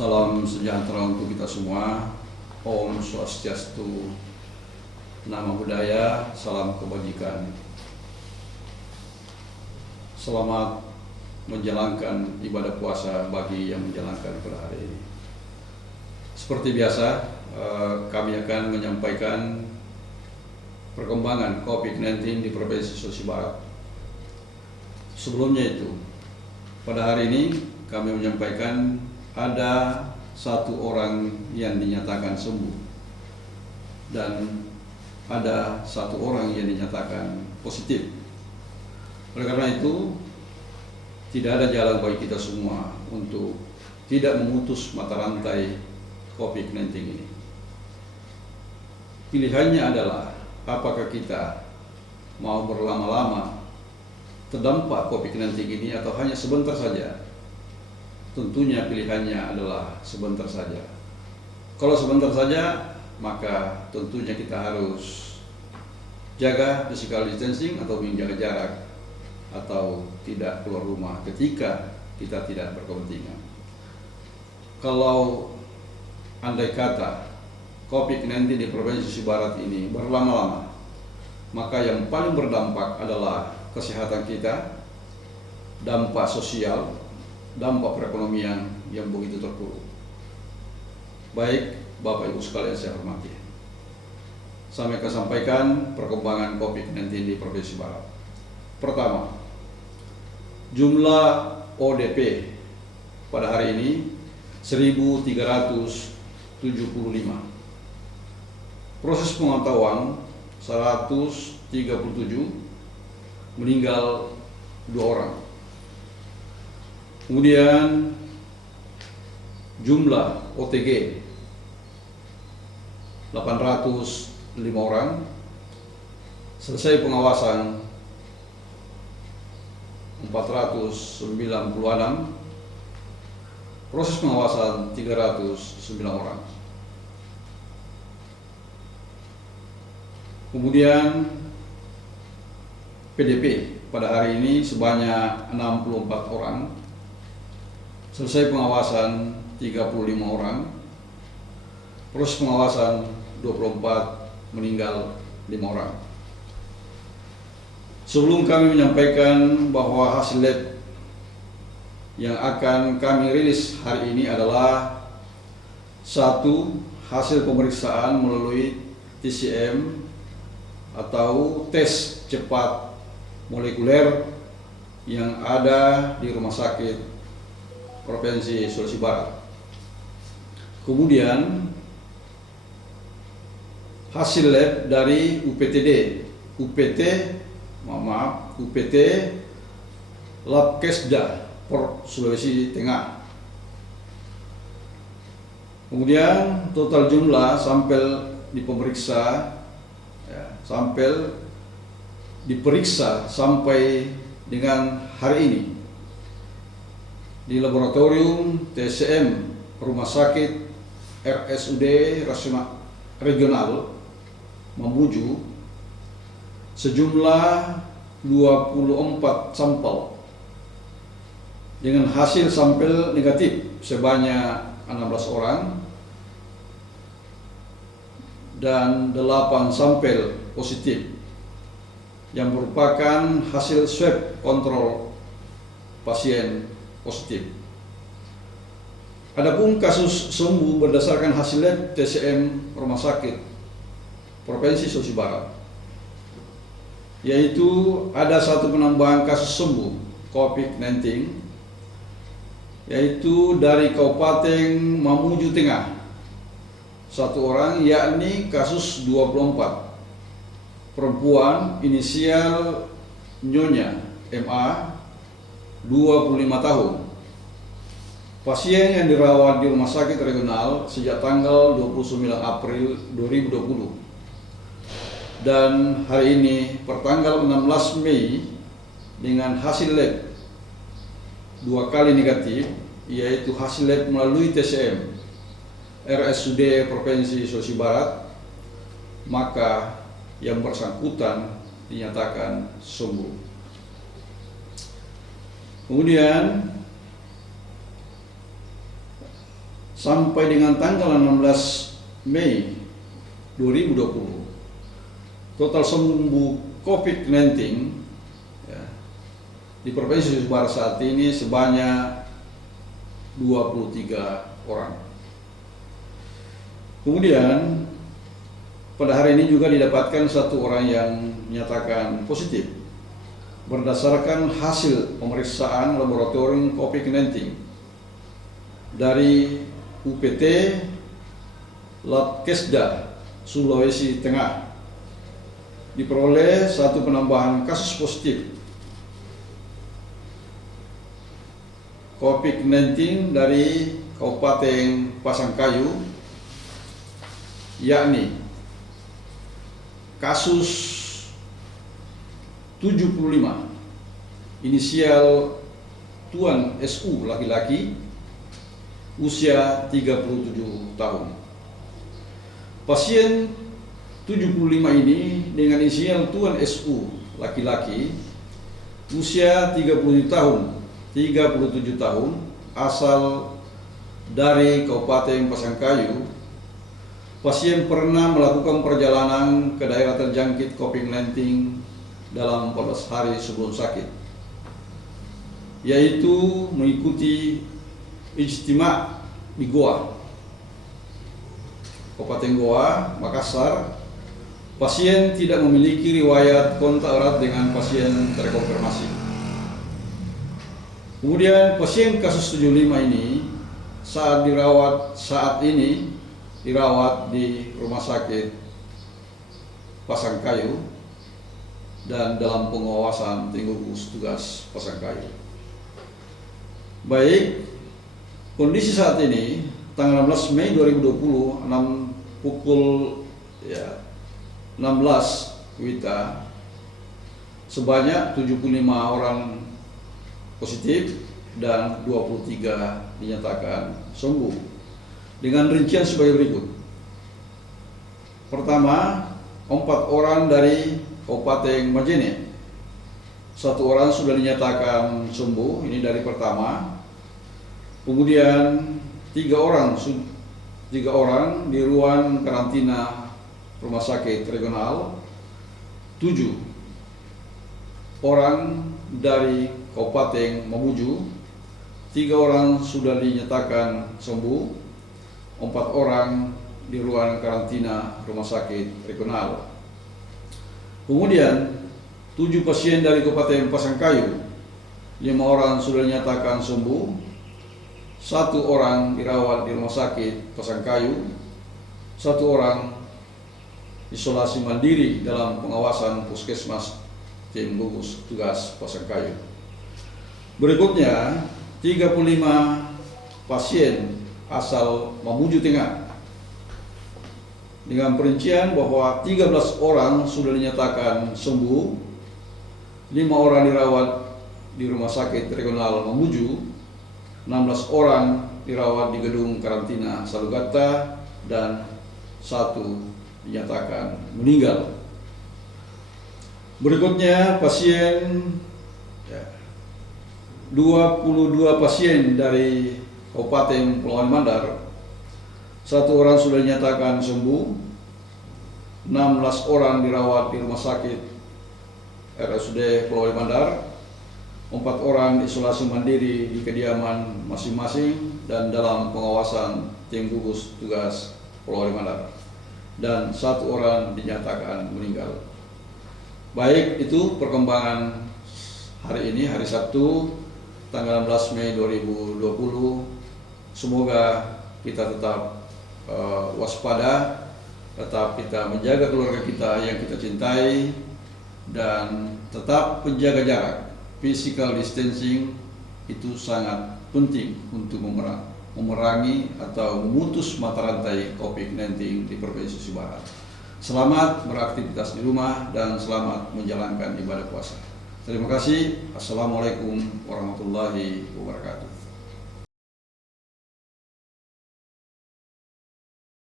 Salam sejahtera untuk kita semua. Om Swastiastu, Namo Buddhaya, salam kebajikan. Selamat menjalankan ibadah puasa bagi yang menjalankan pada hari ini. Seperti biasa, kami akan menyampaikan perkembangan COVID-19 di Provinsi Sulawesi Barat. Sebelumnya itu, pada hari ini kami menyampaikan ada satu orang yang dinyatakan sembuh dan ada satu orang yang dinyatakan positif. Oleh karena itu, tidak ada jalan bagi kita semua untuk tidak memutus mata rantai COVID-19 ini. Pilihannya adalah apakah kita mau berlama-lama terdampak COVID-19 ini atau hanya sebentar saja. Tentunya pilihannya adalah sebentar saja. Kalau sebentar saja, maka tentunya kita harus jaga physical distancing atau menjaga jarak atau tidak keluar rumah ketika kita tidak berkepentingan. Kalau andai kata COVID-19 di Provinsi Sulawesi Barat ini berlama-lama, maka yang paling berdampak adalah kesehatan kita, dampak sosial, dampak perekonomian yang begitu terpuruk. Baik, Bapak Ibu sekalian saya hormati, saya akan sampaikan perkembangan COVID-19 di Provinsi Barat. Pertama, jumlah ODP pada hari ini 1.375. Proses pemantauan 137, meninggal 2 orang. Kemudian jumlah OTG 805 orang, selesai pengawasan 496, proses pengawasan 309 orang. Kemudian PDP pada hari ini sebanyak 64 orang, selesai pengawasan 35 orang, proses pengawasan 24, meninggal 5 orang. Sebelum kami menyampaikan bahwa hasil lab yang akan kami rilis hari ini adalah satu, hasil pemeriksaan melalui TCM atau tes cepat molekuler yang ada di Rumah Sakit Provinsi Sulawesi Barat. Kemudian hasil lab dari UPT Labkesda Por Sulawesi Tengah. Kemudian total jumlah sampel diperiksa sampai dengan hari ini di laboratorium TCM Rumah Sakit RSUD Regional Mamuju sejumlah 24 sampel dengan hasil sampel negatif sebanyak 16 orang dan 8 sampel positif yang merupakan hasil swab kontrol pasien positif. Adapun kasus sembuh berdasarkan hasil lab TCM Rumah Sakit Provinsi Sulawesi Barat, yaitu ada satu penambahan kasus sembuh COVID-19, yaitu dari Kabupaten Mamuju Tengah, 1 orang, yakni kasus 24, perempuan inisial Nyonya MA, 25 tahun. Pasien yang dirawat di Rumah Sakit Regional sejak tanggal 29 April 2020. Dan hari ini pertanggal 16 Mei dengan hasil lab 2 kali negatif, yaitu hasil lab melalui TCM RSUD Provinsi Sulawesi Barat, maka yang bersangkutan dinyatakan sembuh. Kemudian sampai dengan tanggal 16 Mei 2020 total sembuh COVID-19 ya, di Provinsi Sulawesi Barat saat ini sebanyak 23 orang. Kemudian pada hari ini juga didapatkan satu orang yang menyatakan positif berdasarkan hasil pemeriksaan laboratorium COVID-19 dari UPT Labkesda Sulawesi Tengah. Diperoleh satu penambahan kasus positif COVID-19 dari Kabupaten Pasangkayu, yakni kasus 75 inisial Tuan SU laki-laki usia 37 tahun. Pasien 75 ini dengan inisial Tuan SU laki-laki usia 37 tahun asal dari Kabupaten Pasangkayu. Pasien pernah melakukan perjalanan ke daerah terjangkit COVID-19 dalam 14 hari sebelum sakit, yaitu mengikuti ijtima di Goa, Kabupaten Goa, Makassar. Pasien tidak memiliki riwayat kontak erat dengan pasien terkonfirmasi. Kemudian pasien kasus 75 ini saat ini dirawat di Rumah Sakit Pasangkayu dan dalam pengawasan tim gugus tugas Pasangkayu. Baik, kondisi saat ini tanggal 16 Mei 2020 pukul 16 WITA sebanyak 75 orang positif dan 23 dinyatakan sembuh. Dengan rincian sebagai berikut. Pertama, 4 orang dari Kabupaten Majene. 1 orang sudah dinyatakan sembuh, ini dari pertama. Kemudian 3 orang di ruang karantina Rumah Sakit Regional. 7 orang dari Kabupaten Mamuju. 3 orang sudah dinyatakan sembuh. 4 orang di ruang karantina Rumah Sakit Regional. Kemudian 7 pasien dari Kabupaten Pasangkayu, 5 orang sudah dinyatakan sembuh, 1 orang dirawat di Rumah Sakit Pasangkayu, 1 orang isolasi mandiri dalam pengawasan Puskesmas tim gugus tugas Pasangkayu. Berikutnya 35 pasien asal Mamuju Tengah dengan perincian bahwa 13 orang sudah dinyatakan sembuh, 5 orang dirawat di Rumah Sakit Regional Mamuju, 16 orang dirawat di gedung karantina Salugata, dan 1 dinyatakan meninggal. Berikutnya pasien 22 pasien dari Kabupaten Pulau Mandar. 1 orang sudah dinyatakan sembuh, 16 orang dirawat di Rumah Sakit RSUD Pulau Mandar, 4 orang isolasi mandiri di kediaman masing-masing dan dalam pengawasan tim gugus tugas Pulau Mandar, dan 1 orang dinyatakan meninggal. Baik, itu perkembangan hari ini, hari Sabtu tanggal 16 Mei 2020. Semoga kita tetap waspada, tetap kita menjaga keluarga kita yang kita cintai, dan tetap menjaga jarak. Physical distancing itu sangat penting untuk memerangi atau memutus mata rantai COVID-19 di Provinsi Sulawesi Barat. Selamat beraktivitas di rumah dan selamat menjalankan ibadah puasa. Terima kasih. Assalamualaikum warahmatullahi wabarakatuh.